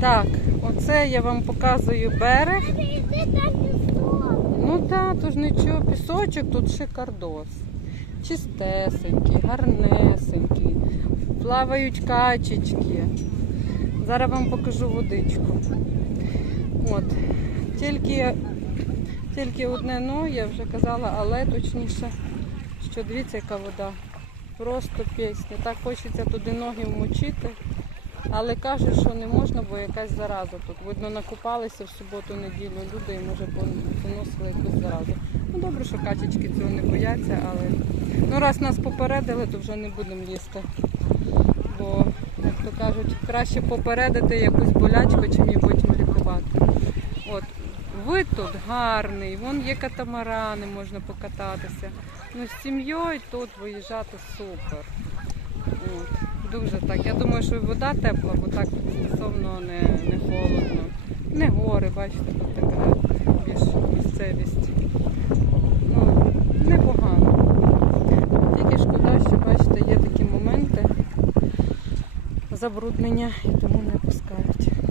Так, оце я вам показую берег. Ну так, ж нічого, пісочок тут шикардос. Чистесенький, гарнесенький, плавають качечки. Зараз вам покажу водичку. От. Тільки, тільки одне ну, я вже казала, але точніше, що дивіться, яка вода. Просто пісня. Так хочеться туди ноги вмочити. Але каже, що не можна, бо якась зараза тут. Видно, накупалися в суботу-неділю люди і може поносили якусь заразу. Ну добре, що качечки цього не бояться, але ну раз нас попередили, то вже не будемо їсти. Бо, як то кажуть, краще попередити якусь болячку, чим її потім лікувати. От. Вид тут гарний, вон є катамарани, можна покататися. Ну, з сім'єю тут виїжджати супер. От. Дуже так. Я думаю, що вода тепла, бо так стосовно не, не холодно. Не гори, бачите, тут така більш місцевість. Ну, непогано. Тільки шкода, що бачите, є такі моменти забруднення і тому не пускають.